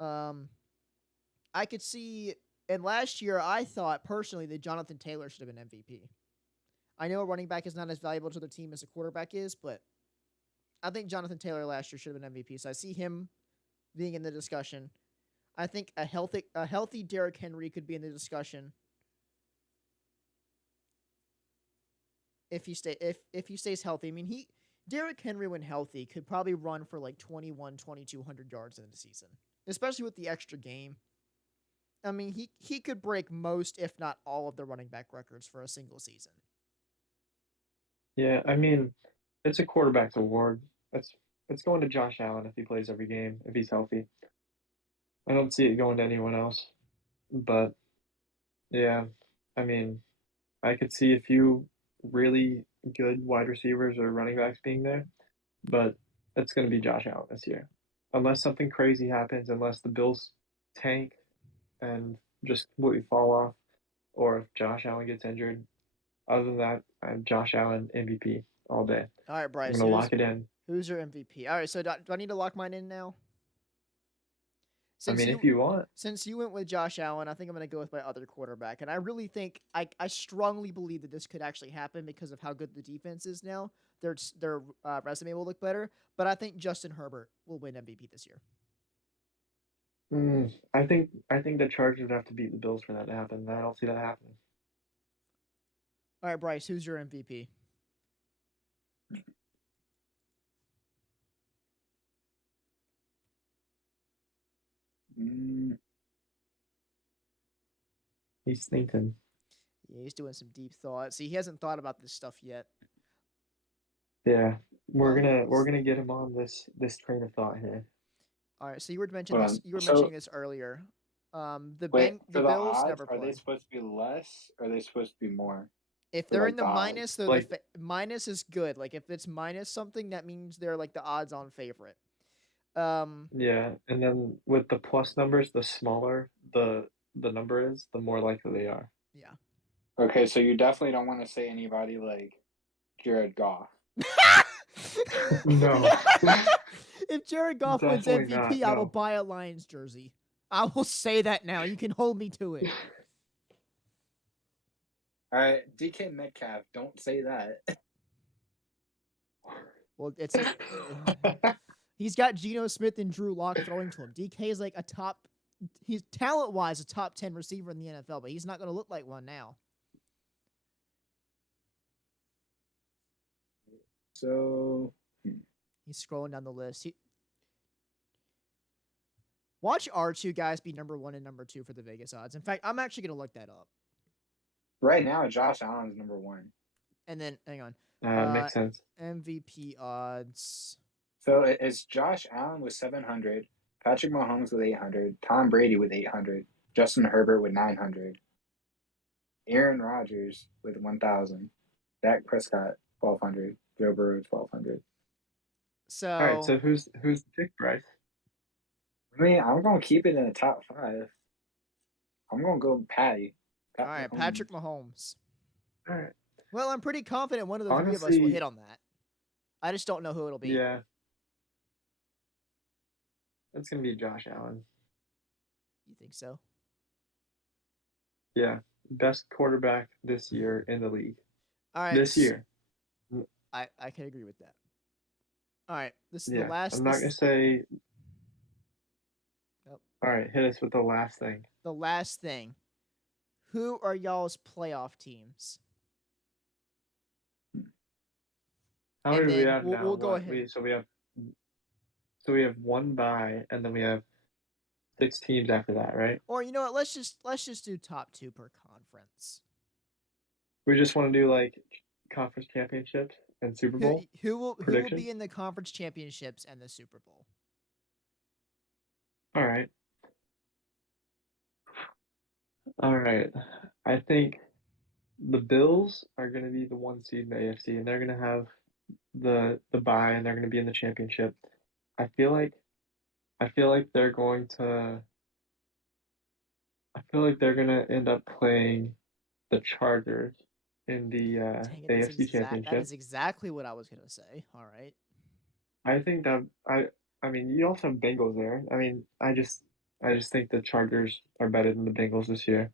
I could see, and last year I thought personally that Jonathan Taylor should have been MVP. I know a running back is not as valuable to the team as a quarterback is, but I think Jonathan Taylor last year should have been MVP. So I see him being in the discussion. I think a healthy Derrick Henry could be in the discussion if he stays healthy. I mean, Derrick Henry when healthy could probably run for like 2,200 yards in the season, especially with the extra game. I mean, he could break most, if not all, of the running back records for a single season. Yeah, I mean, it's a quarterback's award. It's going to Josh Allen if he plays every game, if he's healthy. I don't see it going to anyone else. But yeah, I mean, I could see a few really good wide receivers or running backs being there, but it's going to be Josh Allen this year. Unless something crazy happens, unless the Bills tank and just completely fall off, or if Josh Allen gets injured. Other than that, I'm Josh Allen MVP all day. All right, I'm Bryce, gonna lock it in. who's your MVP? All right, so do I need to lock mine in now? I mean, if you want. Since you went with Josh Allen, I think I'm going to go with my other quarterback. And I really think, I strongly believe that this could actually happen because of how good the defense is now. Their resume will look better. But I think Justin Herbert will win MVP this year. I think the Chargers would have to beat the Bills for that to happen. I don't see that happening. All right, Bryce, who's your MVP? He's thinking. Yeah, he's doing some deep thought. See, he hasn't thought about this stuff yet. Yeah, we're gonna get him on this train of thought here. All right, so you were mentioning this. You were So- mentioning this earlier. The Wait, the for the Bills odds, never are play. they supposed to be less or are they supposed to be more? If for, they're like, in the the odds? minus, though, Like- minus is good. Like if it's minus something, that means they're like the odds-on favorite. Yeah, and then with the plus numbers, the smaller the number is, the more likely they are. Yeah. Okay, so you definitely don't want to say anybody like Jared Goff. No. If Jared Goff wins Definitely MVP, not, I will no. buy a Lions jersey. I will say that now. You can hold me to it. All right, DK Metcalf, don't say that. Well, it's like he's got Geno Smith and Drew Lock throwing to him. DK is like he's talent-wise a top 10 receiver in the NFL, but he's not going to look like one now. So He's scrolling down the list. Watch our two guys be number 1 and number 2 for the Vegas odds. In fact, I'm actually gonna look that up. Right now, Josh Allen's number 1. And then hang on. Makes sense. MVP odds. So it's Josh Allen with 700, Patrick Mahomes with 800, Tom Brady with 800, Justin Herbert with 900, Aaron Rodgers with 1,000, Dak Prescott 1,200, Joe Burrow 1,200. So All right, so who's the pick, Bryce? I mean, I'm gonna keep it in the top 5. I'm gonna go Patty. all right, Patrick Mahomes. All right. Well, I'm pretty confident one of the three of us will Honestly, hit on that. I just don't know who it'll be. Yeah. It's gonna be Josh Allen. You think so? Yeah, best quarterback this year in the league. All right. This year. I can agree with that. All right. This is Yeah, the last. I'm not gonna say. Yep. All right, hit us with the last thing. The last thing. Who are y'all's playoff teams? How And many do we then have now? we'll go What? ahead. So we have one bye, and then we have 6 teams after that, right? Or you know what? Let's just do top 2 per conference. We just want to do like conference championships and Super Bowl Who will prediction. be in the conference championships and the Super Bowl? All right. All right. I think the Bills are going to be the 1 seed in the AFC, and they're going to have the bye, and they're going to be in the championship. I feel like they're going to. I feel like they're going to end up playing the Chargers in the Dang it, AFC that Championship. is exactly what I was gonna say. All right. I think that I mean you also have Bengals there. I mean I just think the Chargers are better than the Bengals this year.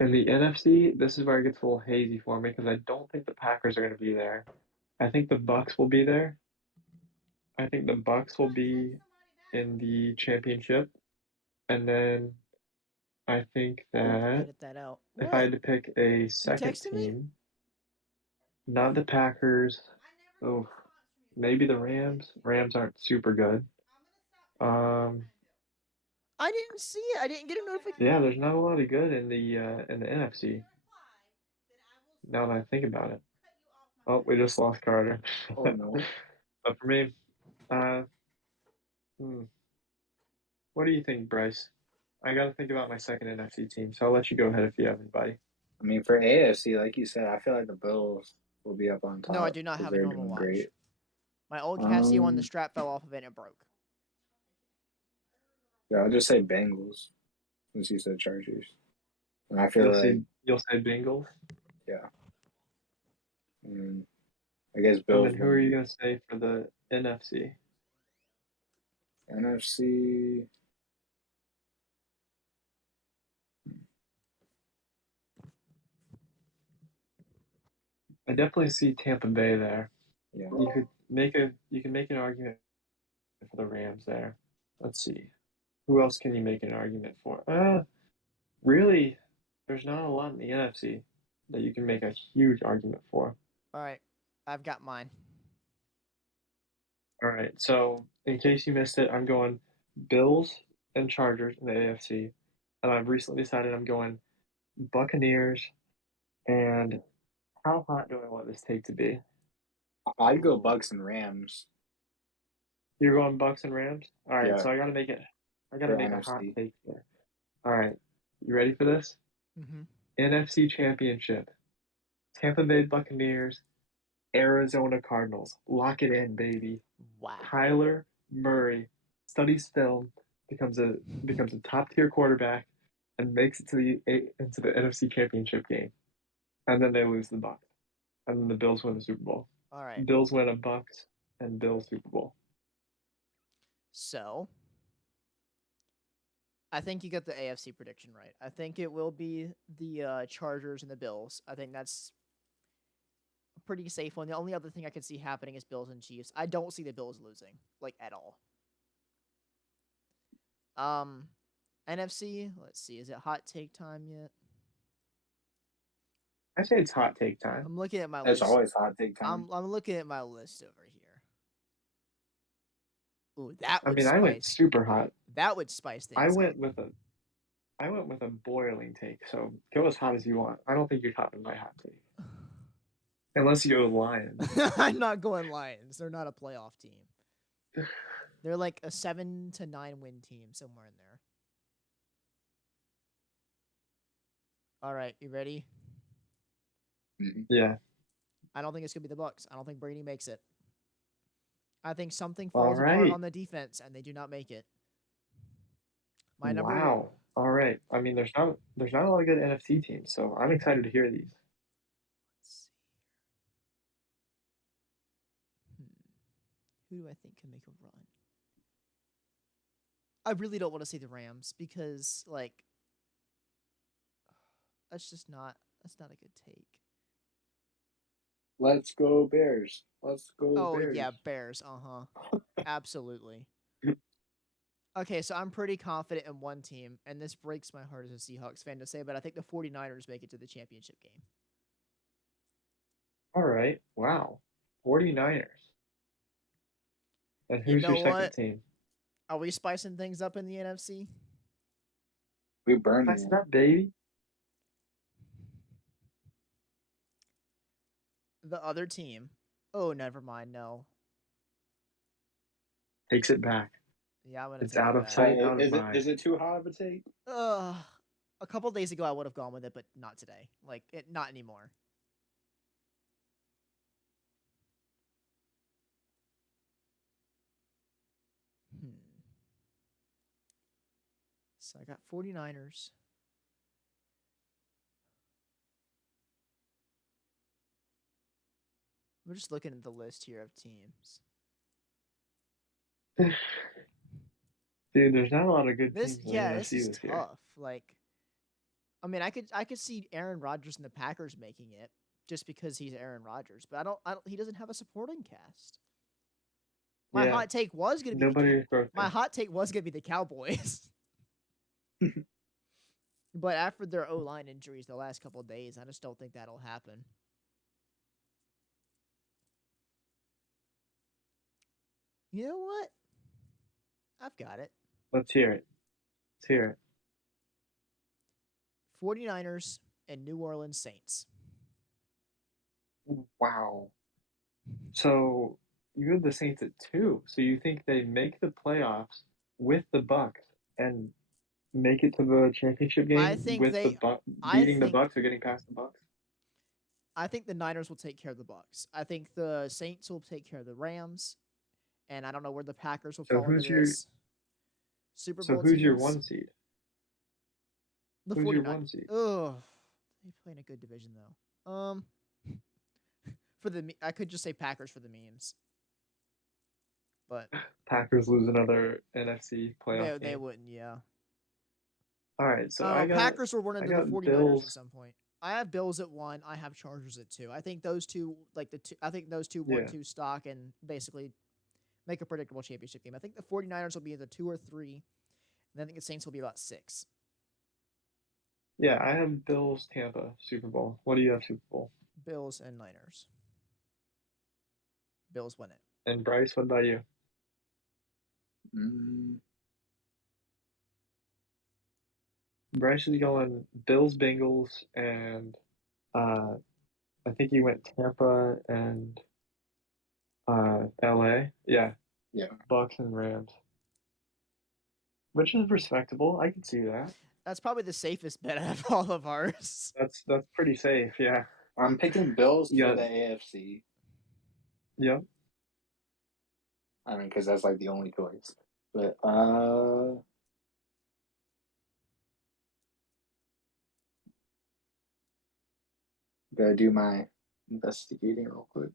In the NFC, this is where it gets a little hazy for me because I don't think the Packers are going to be there. I think the Bucks will be there. I think the Bucks will be in the championship, and then I think that Edit that out. if What? I had to pick a You second texted me? team, not the Packers. Oh, maybe the Rams. Rams aren't super good. I didn't see it. I didn't get a notification. Yeah, there's not a lot of good in the NFC. Now that I think about it. Oh, we just lost Carter. Oh no. But for me, uh, what do you think, Bryce? I got to think about my second NFC team, so I'll let you go ahead if you have anybody. I mean, for AFC, like you said, I feel like the Bills will be up on top. No, I do not have a they're normal doing watch. great. My old Casio one, the strap fell off of it and it broke. Yeah, I'll just say Bengals, since you said Chargers. And I feel You'll say Bengals? Yeah. I guess And Bills. then who are you going to say for the NFC? NFC. I definitely see Tampa Bay there. Yeah. You can make an argument for the Rams there. Let's see. Who else can you make an argument for? Really, there's not a lot in the NFC that you can make a huge argument for. All right. I've got mine. All right. So, in case you missed it, I'm going Bills and Chargers in the AFC. And I've recently decided I'm going Buccaneers. And how hot do I want this take to be? I'd go Bucks and Rams. You're going Bucks and Rams? All right. Yeah. So I got to make a hot NFC. take here. All right. You ready for this? Mm-hmm. NFC Championship. Tampa Bay Buccaneers, Arizona Cardinals. Lock it in, baby. Wow. Kyler Murray studies film, becomes a top tier quarterback, and makes it into the NFC Championship game, and then they lose the Bucks, and then the Bills win the Super Bowl. All right. Bills win a Bucks and Bills Super Bowl. So, I think you got the AFC prediction right. I think it will be the Chargers and the Bills. I think that's a pretty safe one. The only other thing I could see happening is Bills and Chiefs. I don't see the Bills losing, like, at all. NFC, let's see. Is it hot take time yet? I say it's hot take time. I'm looking at my It's list. always hot take time. I'm looking at my list over here. Ooh, that I would mean, I went spice. super hot. That would spice I things up. went with a boiling take. So go as hot as you want. I don't think you're topping my hot take, unless you go Lions. I'm not going Lions. They're not a playoff team. They're like a 7 to 9 win team, somewhere in there. All right, you ready? Yeah. I don't think it's gonna be the Bucks. I don't think Brady makes it. I think something All falls apart right. on the defense and they do not make it. My number Wow. All right. I mean, there's not a lot of good NFC teams, so I'm excited to hear these. Let's see. Who do I think can make a run? I really don't want to say the Rams because like that's not a good take. Let's go Bears. Let's go Oh Bears. yeah, Bears. Absolutely. Okay, so I'm pretty confident in one team, and this breaks my heart as a Seahawks fan to say, but I think the 49ers make it to the championship game. All right. Wow. 49ers. And You who's know your second what? team? Are we spicing things up in the NFC? We burning That's it. not baby. The other team. Oh, never mind. No. Takes it back. Yeah, I'm gonna It's take out it of back. sight, out of mind. Is it too hot of a take? A couple days ago I would have gone with it, but not today. Not anymore. So I got 49ers. We're just looking at the list here of teams. Dude, there's not a lot of good This teams in the this NFC is this year. tough. I mean, I could see Aaron Rodgers and the Packers making it just because he's Aaron Rodgers, but I don't he doesn't have a supporting cast. My hot take was gonna be my hot take was gonna be the Cowboys. But after their O-line injuries the last couple of days, I just don't think that'll happen. You know what? I've got it. Let's hear it. 49ers and New Orleans Saints. Wow. So you have the Saints at 2. So you think they make the playoffs with the Bucks and make it to the championship game I think with they beating the Bucks or getting past the Bucks? I think the Niners will take care of the Bucks. I think the Saints will take care of the Rams, and I don't know where the Packers will fall into this. Super Bowl who's your teams. 1 seed? The Who's 49ers. your 1 seed? Ugh. They play in a good division though. I could just say Packers for the memes. But Packers lose another NFC playoff they game. wouldn't, yeah. All right, so Packers were running to the 49ers Bills at some point. I have Bills at 1. I have Chargers at 2. I think those two, I think those two 1-2 stock and basically make a predictable championship game. I think the 49ers will be either 2 or 3, and I think the Saints will be about 6. Yeah, I have Bills Tampa Super Bowl. What do you have Super Bowl? Bills and Niners. Bills win it. And Bryce, what about you? Bryce is going Bills Bengals and I think he went Tampa and LA. Yeah. Bucks and Rams. Which is respectable. I can see that. That's probably the safest bet out of all of ours. That's pretty safe, yeah. I'm picking Bills for the AFC. Yep. I mean, because that's like the only choice. But gotta do my investigating real quick.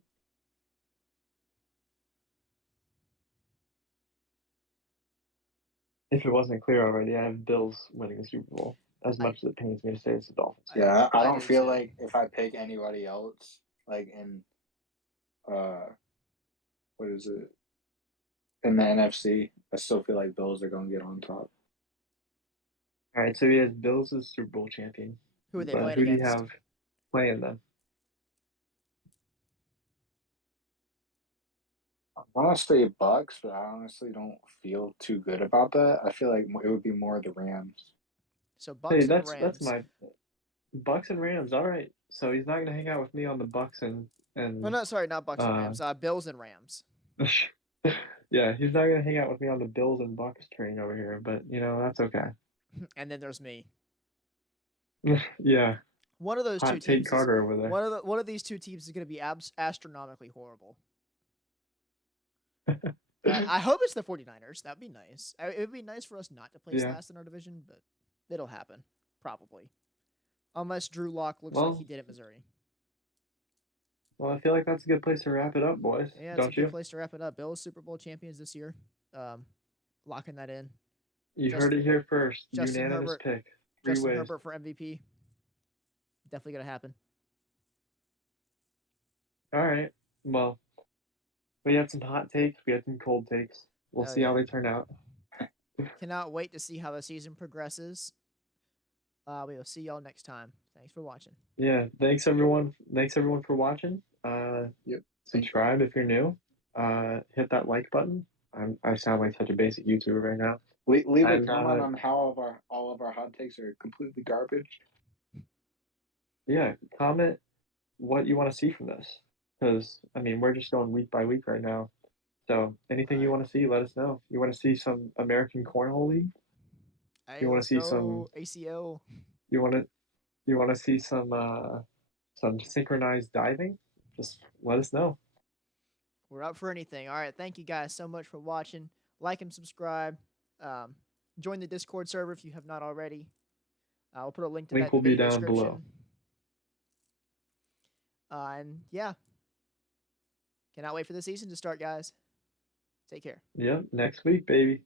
If it wasn't clear already, I have Bills winning the Super Bowl. As much as it pains me to say it's the Dolphins. Yeah, I don't feel like if I pick anybody else, like in what is it? In the NFC, I still feel like Bills are gonna get on top. All right, so he has Bills as Super Bowl champion. Who are they playing who against? Do you have playing them? I want to say Bucks, but I honestly don't feel too good about that. I feel like it would be more the Rams. So Hey, Bucks and that's Rams. my Bucks and Rams. All right, so he's not gonna hang out with me on the Bucks Oh and no, sorry, not Bucks and uh, Rams. Bills and Rams. yeah, he's not gonna hang out with me on the Bills and Bucks train over here. But that's okay. And then there's me. Yeah, One of those two hot take teams is Carter over there. one of these two teams is going to be astronomically horrible. I hope it's the 49ers. That'd be nice. It would be nice for us not to place Yeah. last in our division, but it'll happen probably, unless Drew Lock looks like he Well, did at Missouri. I feel like that's a good place to wrap it up, boys. Yeah, it's a Don't good you? place to wrap it up. Bills Super Bowl champions this year. Locking that in. You Just heard it here first. Justin Unanimous Herbert. pick. Three Justin ways. Herbert for MVP. Definitely gonna happen. All right. Well, we had some hot takes. We had some cold takes. We'll Oh see how yeah. they turn out. Cannot wait to see how the season progresses. We will see y'all next time. Thanks for watching. Yeah. Thanks everyone. Thanks everyone for watching. Yep. Subscribe if you're new. Hit that like button. I sound like such a basic YouTuber right now. Leave a And comment on how all of our hot takes are completely garbage. yeah, comment what you want to see from this. Because I mean, we're just going week by week right now. So anything you want to see, let us know. You want to see some American Cornhole League? Hey, You want to let's see some? go ACL. You want to? You want to see some synchronized diving? Just let us know. We're up for anything. All right. Thank you guys so much for watching. Like and subscribe. Um, join the Discord server if you have not already. I'll put a link to that Link in will the be video down below. description. And yeah, cannot wait for the season to start, guys. Take care. Yep, next week, baby.